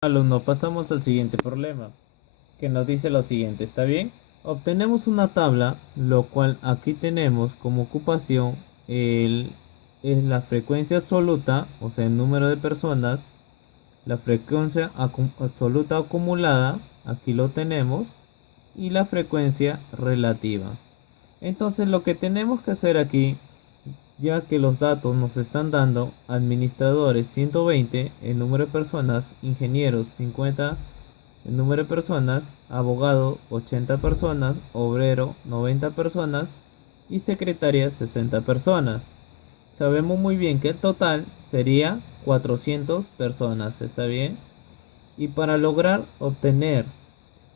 Alumno, pasamos al siguiente problema, que nos dice lo siguiente, ¿está bien? Obtenemos una tabla, lo cual aquí tenemos como ocupación es la frecuencia absoluta, o sea, el número de personas, la frecuencia absoluta acumulada, aquí lo tenemos, y la frecuencia relativa. Entonces lo que tenemos que hacer aquí, ya que los datos nos están dando administradores 120, el número de personas, ingenieros 50, el número de personas, abogado 80 personas, obrero 90 personas y secretaria 60 personas. Sabemos muy bien que el total sería 400 personas, ¿está bien? Y para lograr obtener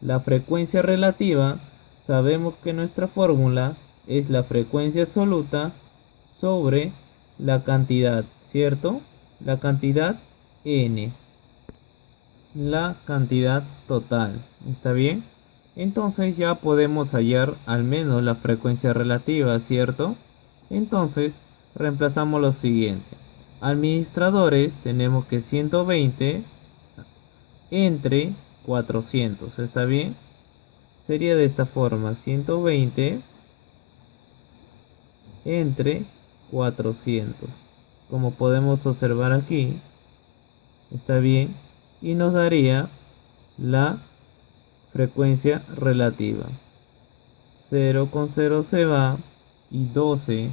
la frecuencia relativa, sabemos que nuestra fórmula es la frecuencia absoluta sobre la cantidad, ¿cierto? La cantidad n, la cantidad total, ¿está bien? Entonces ya podemos hallar al menos la frecuencia relativa, ¿cierto? Entonces reemplazamos lo siguiente. Administradores tenemos que 120 entre 400, ¿está bien? Sería de esta forma, 120 entre 400. Como podemos observar aquí, está bien, y nos daría la frecuencia relativa. 0,0 se va y 12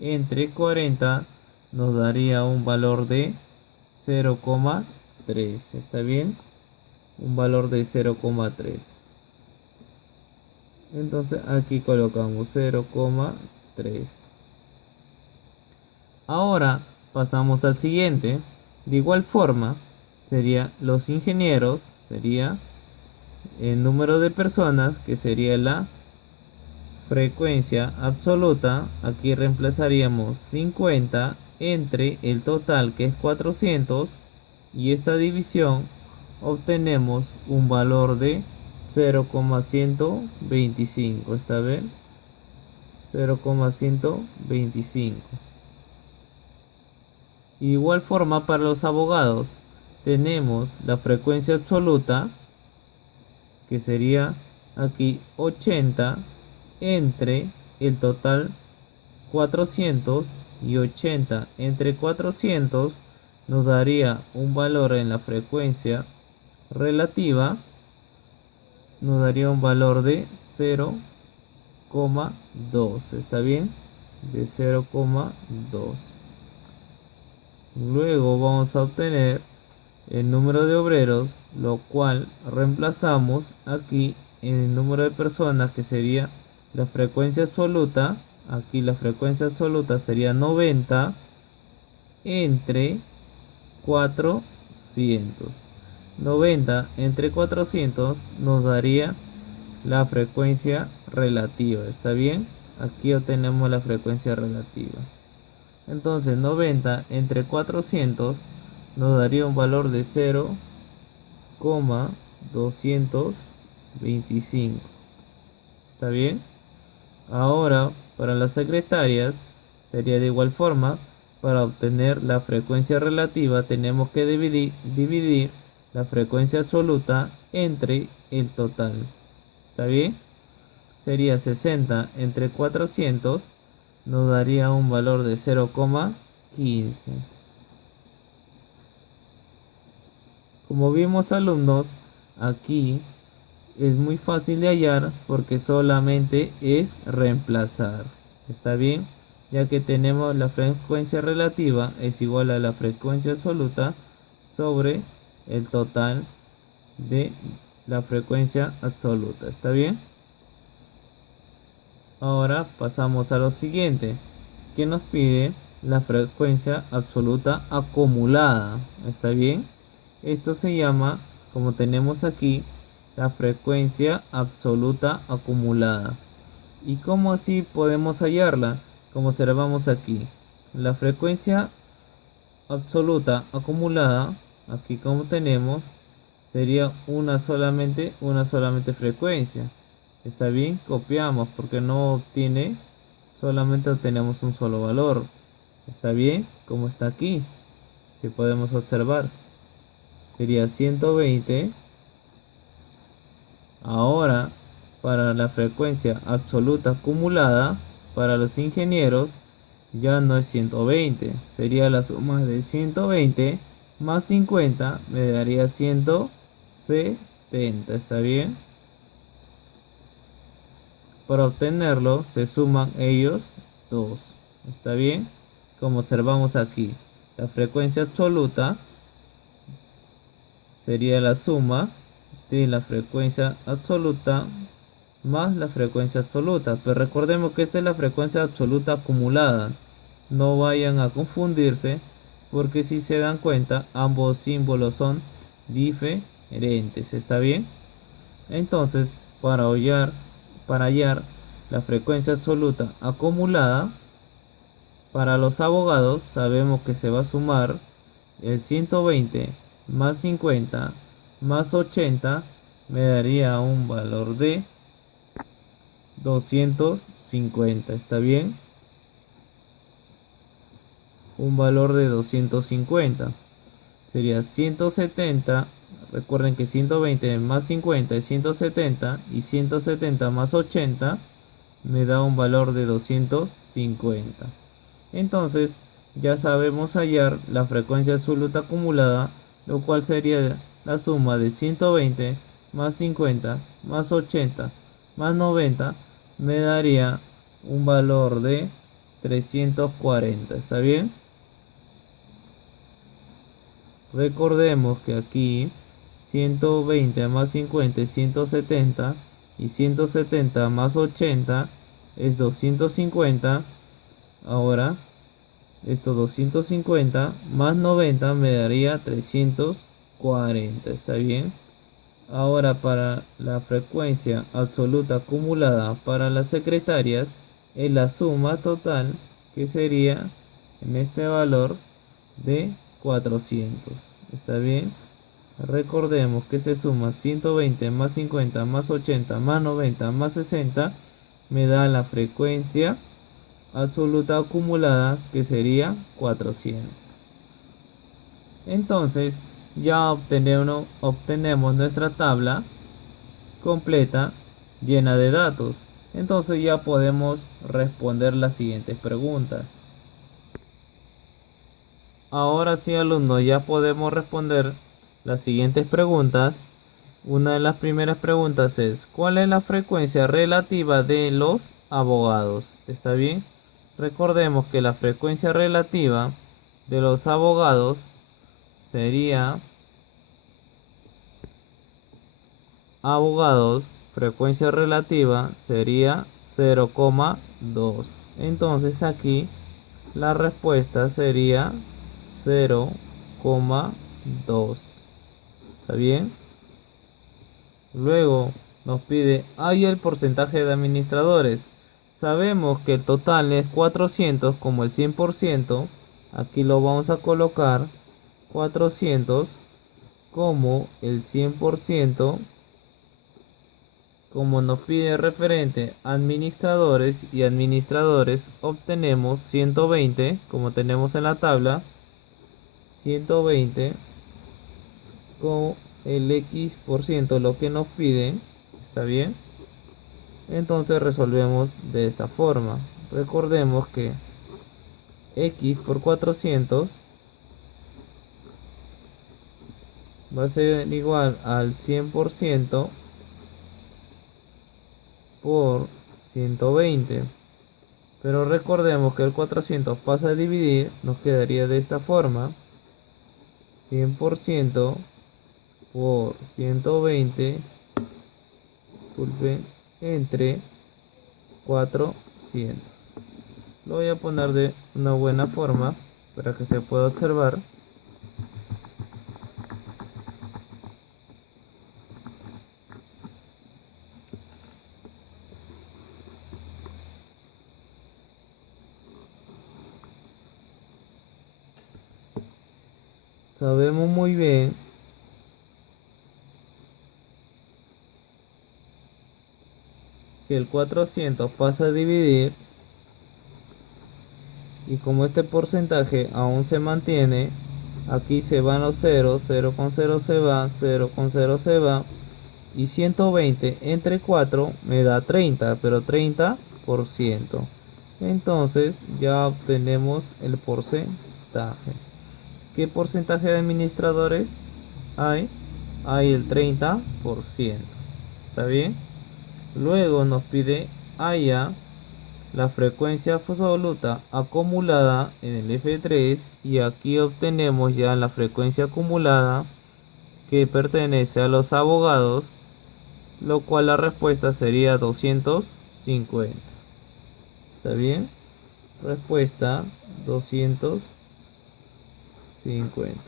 entre 40 nos daría un valor de 0,3. ¿Está bien? Un valor de 0,3. Entonces aquí colocamos 0,3. Ahora pasamos al siguiente. De igual forma, sería los ingenieros, sería el número de personas, que sería la frecuencia absoluta. Aquí reemplazaríamos 50 entre el total, que es 400, y esta división obtenemos un valor de 0,125. ¿Está bien? 0,125. Igual forma para los abogados tenemos la frecuencia absoluta, que sería aquí 80 entre el total 400, y 80 entre 400 nos daría un valor en la frecuencia relativa, nos daría un valor de 0,2. ¿Está bien? De 0,2. Luego vamos a obtener el número de obreros, lo cual reemplazamos aquí en el número de personas, que sería la frecuencia absoluta. Aquí la frecuencia absoluta sería 90 entre 400. 90 entre 400 nos daría la frecuencia relativa. ¿Está bien? Aquí obtenemos la frecuencia relativa. Entonces 90 entre 400 nos daría un valor de 0,225. ¿Está bien? Ahora, para las secretarias sería de igual forma. Para obtener la frecuencia relativa tenemos que dividir la frecuencia absoluta entre el total. ¿Está bien? Sería 60 entre 400, nos daría un valor de 0,15. Como vimos, alumnos, aquí es muy fácil de hallar porque solamente es reemplazar. ¿Está bien? Ya que tenemos la frecuencia relativa es igual a la frecuencia absoluta sobre el total de la frecuencia absoluta. ¿Está bien? Ahora pasamos a lo siguiente, que nos pide la frecuencia absoluta acumulada. ¿Está bien? Esto se llama, como tenemos aquí, la frecuencia absoluta acumulada. ¿Y cómo así podemos hallarla? Como observamos aquí, la frecuencia absoluta acumulada, aquí como tenemos, sería una solamente frecuencia. Está bien, copiamos porque no obtiene, solamente obtenemos un solo valor. Está bien, como está aquí, si podemos observar. sería 120. Ahora, para la frecuencia absoluta acumulada, para los ingenieros, ya no es 120, sería la suma de 120 más 50 me daría 170, ¿está bien? Para obtenerlo se suman ellos dos, ¿está bien? Como observamos aquí, la frecuencia absoluta sería la suma de la frecuencia absoluta más la frecuencia absoluta, pero recordemos que esta es la frecuencia absoluta acumulada. No vayan a confundirse porque si se dan cuenta ambos símbolos son diferentes, ¿está bien? Entonces para hallar la frecuencia absoluta acumulada para los abogados sabemos que se va a sumar el 120 más 50 más 80 me daría un valor de 250, ¿está bien? Un valor de 250 sería 170. Recuerden que 120 más 50 es 170 y 170 más 80 me da un valor de 250. Entonces ya sabemos hallar la frecuencia absoluta acumulada, lo cual sería la suma de 120 más 50 más 80 más 90 me daría un valor de 340, ¿está bien? Recordemos que aquí 120 más 50 es 170 y 170 más 80 es 250. Ahora esto 250 más 90 me daría 340, ¿está bien? Ahora para la frecuencia absoluta acumulada para las secretarias es la suma total que sería en este valor de 400, ¿está bien? Recordemos que se suma 120 más 50 más 80 más 90 más 60 me da la frecuencia absoluta acumulada que sería 400. Entonces ya obtenemos nuestra tabla completa llena de datos. Entonces ya podemos responder las siguientes preguntas. Ahora sí, alumnos, ya podemos responder las siguientes preguntas. Una de las primeras preguntas es: ¿cuál es la frecuencia relativa de los abogados? ¿Está bien? Recordemos que la frecuencia relativa de los abogados sería abogados, frecuencia relativa sería 0,2. Entonces aquí la respuesta sería 0,2. ¿Está bien? Luego nos pide, hay el porcentaje de administradores. Sabemos que el total es 400 como el 100%. Aquí lo vamos a colocar 400 como el 100%. Como nos pide referente administradores y administradores, obtenemos 120, como tenemos en la tabla, 120 con el X% lo que nos piden, ¿está bien? Entonces resolvemos de esta forma. Recordemos que X por 400 va a ser igual al 100% por 120. Pero recordemos que el 400 pasa a dividir, nos quedaría de esta forma: 100% por 120, disculpen, entre 400. Lo voy a poner de una buena forma para que se pueda observar. Sabemos muy bien que el 400 pasa a dividir, y como este porcentaje aún se mantiene, Aquí se van los ceros, 0 con 0 se va, 0 con 0 se va. Y 120 entre 4 me da 30, pero 30%. Entonces ya obtenemos el porcentaje. ¿Qué porcentaje de administradores hay? Hay el 30%. ¿Está bien? Luego nos pide haya la frecuencia absoluta acumulada en el F3 y aquí obtenemos ya la frecuencia acumulada que pertenece a los abogados, lo cual la respuesta sería 250. ¿Está bien? Respuesta 250.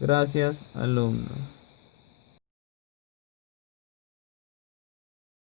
Gracias, alumno.